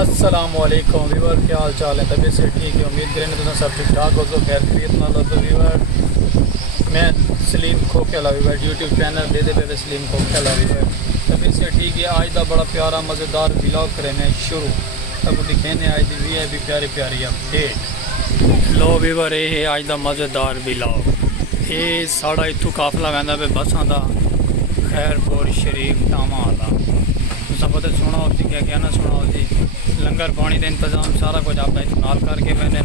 अस्सलामुअलैकुम वीवर, क्या हाल चाल है? तबीयत से ठीक है? उम्मीद करें तो सब ठीक ठाक हो। तो खैर खरीद ना लो तो वीवर, मैं सलीम खोखेला वीवर यूट्यूब चैनल दे पे सलीम खोखेला वीवर तबीयत से ठीक है। आज का बड़ा प्यारा मज़ेदार व्लॉग करें शुरू तब दिखेने आज दी है भी प्यारी प्यारी अपडेट। लो वीवर, ये है आज का मज़ेदार व्लॉग। ये साड़ा इतों काफला वहदा पे बसा का खैरपुर शरीफ टामा वाला सब पता सुना होती क्या ना सुना होती। लंगर पानी का इंतजाम सारा कुछ आप नाल करके मैंने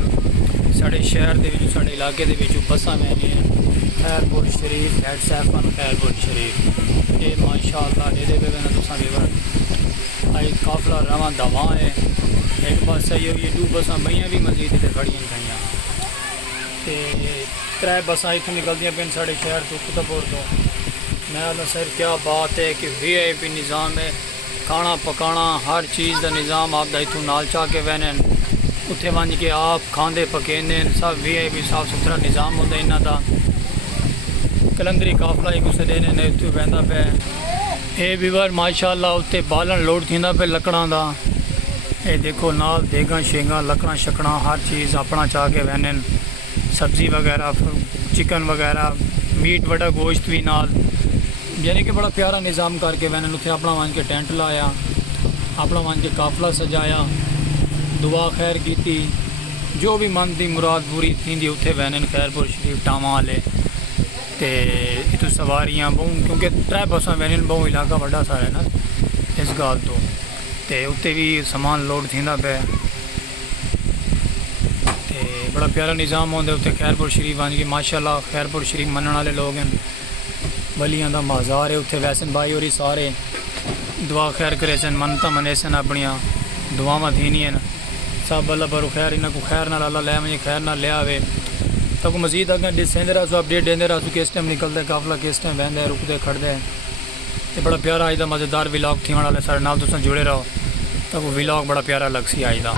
साढ़े शहर के साढ़े इलाके के बसा मैंने खैरपुर शरीफ हेड सैफन खैरपुर शरीफ ये माशाअल्लाह ये पे मैंने तुसा वीवर आज काफला रवा दवा है। एक बस आई हुई दू बसा बइयाँ भी मजीद इतने खड़ियाँ गई त्रै बसा इतों निकलदियाँ पे साढ़े शहर तो कुतुबपुर तो। मैं सर क्या बात है कि VIP निज़ाम है, खाना पकाना हर चीज़ का निज़ाम आपका इतों नाल चाह के वहने उत्थे वंज के आप खांदे पकेंदे सब VIP साफ सुथरा निज़ाम होता इन्हों का। कलंदरी काफला एक उस दिन ने उत्थे बहता पे ये वीवर माशाअल्लाह उत्ते बालन लोड थींदा पे लकड़ां दा। ये देखो नाल देगा शेंगा लकड़ा शकड़ा हर चीज़ अपना चाह के वहने सब्ज़ी वगैरह चिकन वगैरह मीट वड़ा गोश्त भी नाल, यानी कि बड़ा प्यारा निज़ाम करके मैंने उत्थे अपना वन के टेंट लाया, अपना वन के काफला सजाया, दुआ खैर की जो भी मन की मुराद पूरी थी उत्थे वैन खैरपुर शरीफ टामा वाले तो इतों सवारियाँ बहु क्योंकि त्रै बसा वैन बहु इलाका बड़ा सारा है ना इस गल तो उत्ते भी समान लोड थींदा पे बड़ा प्यारा निज़ाम होंगे उत्ते खैरपुर शरीफ वन के माशाअल्लाह खैरपुर शरीफ मनण वाले लोग हैं। बलियां का बाजार है उत्थे वैसन भाई और सारे दुआ खैर करे सन मनता मने सन अपनिया दुआव थीनियन सब अल्लाह पर खैर इन्हों को खैर ना अल्लाह लै मुझे खैर ना लिया आवे तो मजीद अगर देंदे रहो अपडेट देंदे रहो किस टाइम निकलते काफला किस टाइम बहते रुकते खड़ते तो बड़ा प्यारा अज का मज़ेदार व्लॉग थी वाले सारे नाल तुम जुड़े रहो तो व्लॉग बड़ा प्यारा लग सी अज का।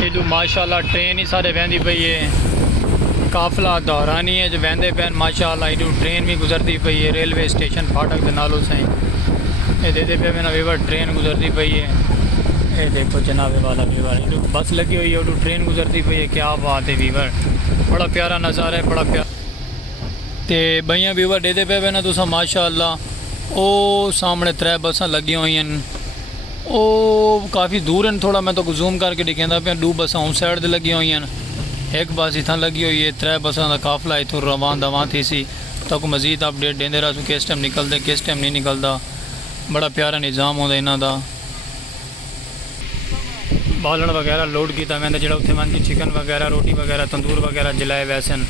ये माशाअल्लाह ट्रेन ही सारे वहदी पई है, काफला दौरानी है जो वहदे पैन माशाअल्लाह इडू ट्रेन भी गुजरती पई है रेलवे स्टेशन फाटक के नालों से ये दे पे मेरा वीवर ट्रेन गुजरती पई है। ये देखो जनाबे वाला वीवर इडू बस लगी हुई है उडू ट्रेन गुजरती पई है। क्या बात है वीवर, बड़ा प्यारा नज़ारा है बड़ा प्यारा। तो बइयाँ वीवर दे पे ना तुसा माशाअल्लाह ओ सामने त्रै बसा लगी हुई हैं, ओ काफ़ी दूर हैं थोड़ा मैं तो जूम करके दिखाता पे दो बसा उस साइड लगी हुई हैं, एक बस इतना लगी हुई है। त्रै बसा का काफला इतों रवां दवां थी सी तो मजीद अपडेट देंदे रहो किस टाइम निकलते किस टाइम नहीं निकलता। बड़ा प्यारा निज़ाम होता इन्हों का। बालन वगैरह लोड किया मैंने जो उत्थे मन की चिकन वगैरह रोटी वगैरह तंदूर वगैरह जलाए वैसन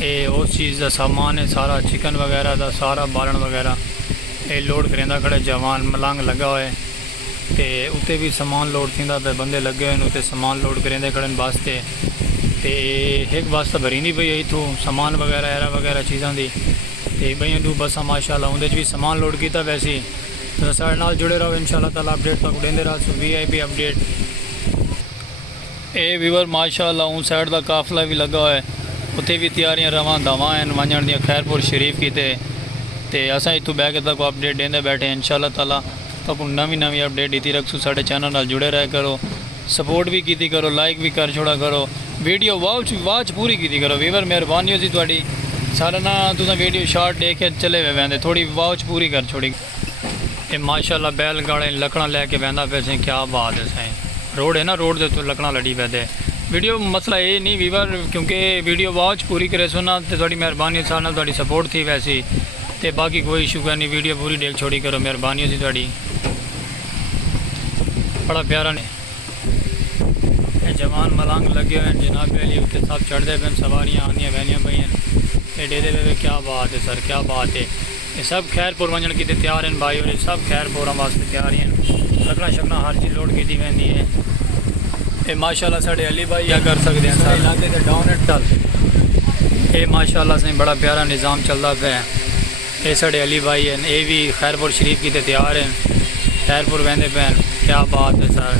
ये उस चीज़ का सामान है सारा चिकन वगैरह का सारा बालन वगैरह ये लोड करेंदा खड़े जवान मलंग लगा हुआ है तो उत्ते भी समान लोड थींदा पे बंदे लगे हुए उत्ते समान लोड करेंदे खड़े वास्ते तो एक बस तो भरी नहीं पई इतों समान वगैरह एरा वगैरह चीज़ों की तो बई दो बसा माशाअल्लाह उन्हें भी समान लोड किया वैसे तो साढ़े नाल जुड़े रहो इंशाअल्लाह ताला अपडेट तक देंदे रहो VIP अपडेट। ये वीवर माशाअल्लाह उन साइड का काफला भी लगा हुआ है उत्थे भी तैयारियां रवां दवां हैं वंजण दी खैरपुर शरीफ की ते असां इतों बह के तक अपडेट देंदे बैठे इंशाअल्लाह ताला तो नवी नवी अपडेट दी रखसू साढ़े चैनल नाल जुड़े रह करो सपोर्ट भी की करो लाइक भी कर छोड़ा करो वीडियो वाच पूरी की करो वीवर मेहरबानी होती थोड़ी सारा ना तुम वीडियो शॉर्ट देख के चले वे वहदे थोड़ी वाच पूरी कर छोड़ी। ये माशाअल्लाह बैलगाड़े लकड़ा लैके वहदा पे से क्या बात है सही रोड है ना रोड के तो लकड़ा लड़ी पैदे वीडियो मसला ये नहीं वीवर क्योंकि वीडियो वाच पूरी करे सुना तो थोड़ी मेहरबानी सारे नाल थोड़ी सपोर्ट थी वैसी तो बाकी कोई इशू नहीं वीडियो पूरी देख छोड़ी करो मेहरबानी होती थोड़ी। बड़ा प्यारा ने जवान मलंग लगे हुए हैं जनाब अली उत्ते सब चढ़ते पे सवारियाँ आंदियाँ बहनियाँ पई डेदे पे क्या बात है सर क्या बात है। ये सब खैरपुर वंजन की तैयार हैं भाई और सब खैरपुर वास्ते तैयार हैं लकड़ा शकड़ा हर चीज़ लोड की वहदी है। ये माशाअल्लाह साढ़े अली भाई क्या कर सकते हैं सारे इलाके के डाउन एंड टल ये माशाअल्लाह से बड़ा प्यारा निज़ाम चलता पे ये साढ़े अली भाई हैं ये भी खैरपुर शरीफ की तैयार हैं खैरपुर वहदे पे क्या बात है सर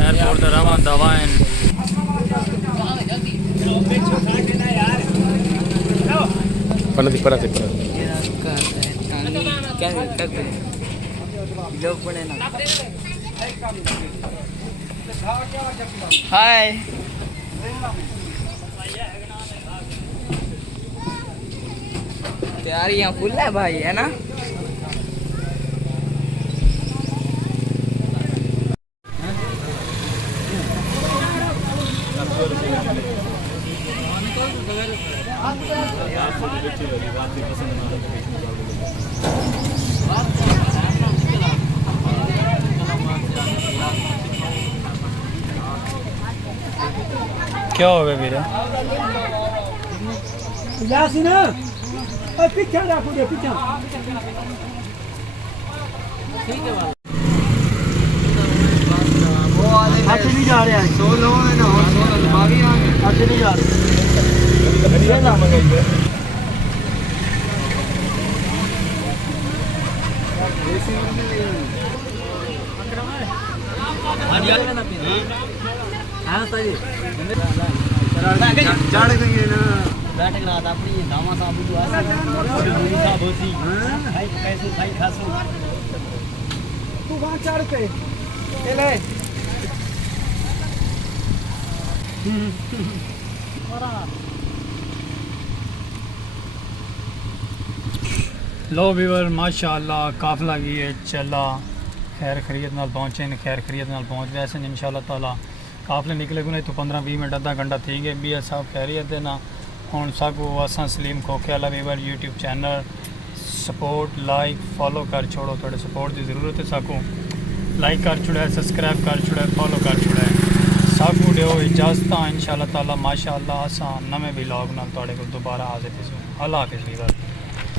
खैरपुर तो रवां दवा हैं। हाय तैयारियां फुल है भाई, है ना? क्या हो गया वीरे? यासी ना पीछे रखो दे पीछे हाथ नहीं जा रहे हैं 100 लोग हैं ना 100 बागी आ गए हाथ नहीं जा रहे ये ना मंगाइए हां सही जाड़ देंगे ना बैठक रात अपनी दामा साहब जो आसे पूरी साहब होती भाई कैसे भाई खासू तू वहां चढ़ के ले लो व्यूअर माशाअल्लाह काफिला की है चला खैर खरीत नाल पहुंचे ने खैर खरीत नाल पहुंच वैसे इंशाल्लाह ताला काफिले निकले को नहीं तो 15-20 मिनट आधा घंटा थी गए भी सब खैरियत है ना हुण साकू असां सलीम खोखे वाला viewer YouTube channel support like follow कर छोड़ो थोड़े सपोर्ट की ज़रूरत है साकू लाइक कर छुड़ा है सब्सक्राइब कर छुड़ा है फॉलो कर छुड़ा है साकू दियो इजाज़त इंशाल्लाह ताला माशाअल्लाह असां नवे व्लॉग नाल तुहाडे कोल दोबारा हाज़िर होसूं अल्लाह हाफ़िज़ व्यूअर।